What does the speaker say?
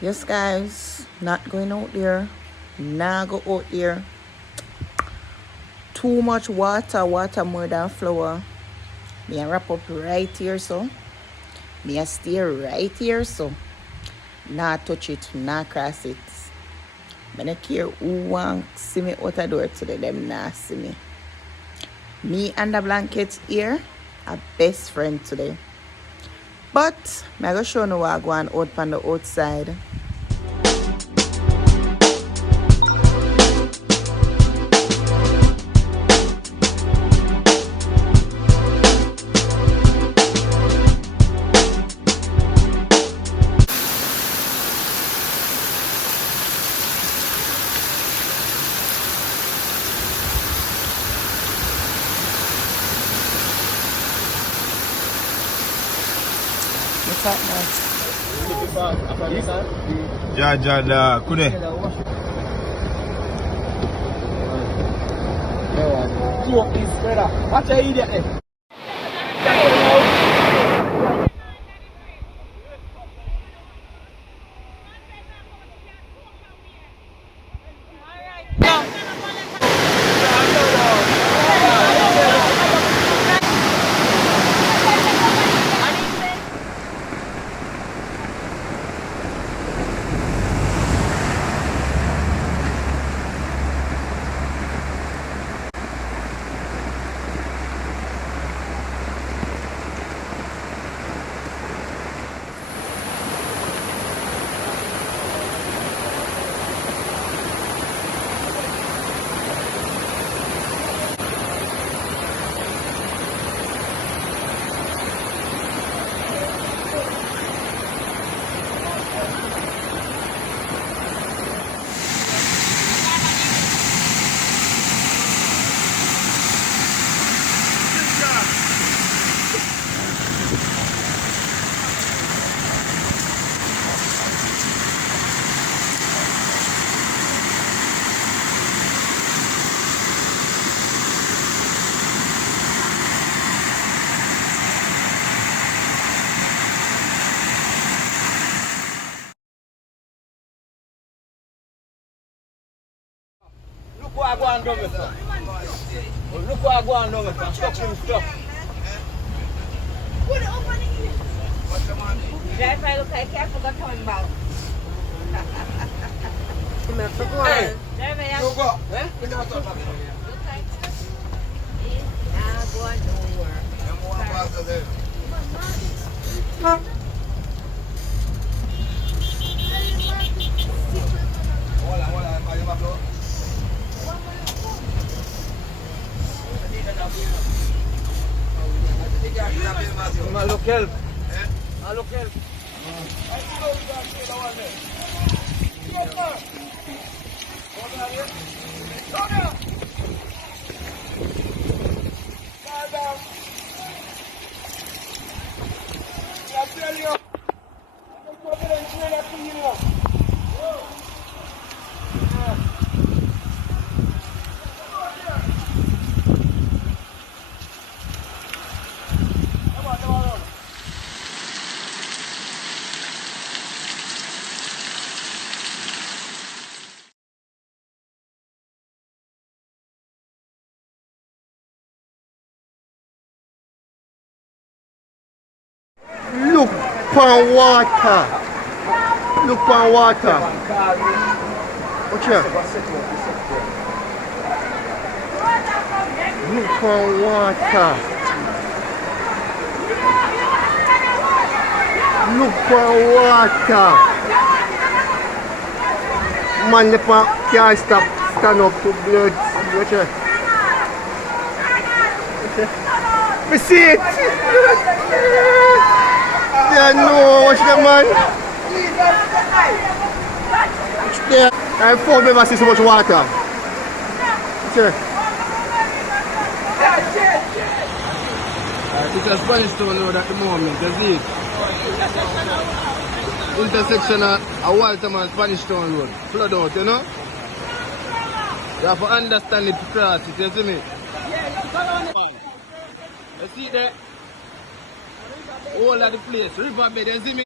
Yes, guys, not going out there. Nah, go out there. Too much water, water more than flour. Me a wrap up right here, so. Me a stay right here, so. Nah touch it, nah cross it. Me no care who want see me out the door today, them nah see me. Me and the blanket here are best friend today. But me go show you what I go on out on the outside. What's up, Max? Jada, kude. Smoke this, brother. Watch your idiot there. Look what I go and do with her. Look what I go and do with her. Stop him, stop. Driver look like careful got coming back. Hey, Driver, yeah. you go. Eh? Look like he's not going nowhere. Look help. Look help. Look for water. Look for water. Watch here. Look for water. Look for water. Man, the can't stand up to blood. Watch here. We see it. Yeah, no, watch that man. Yeah, I've never seen so much water. Sure. This is Spanish Town Road at the moment, you see it? Intersection of Waltham and Spanish Town Road. Flood out, you know? You have to understand it to cross it, you see me? You see there? All of the place, riverbed, you see me?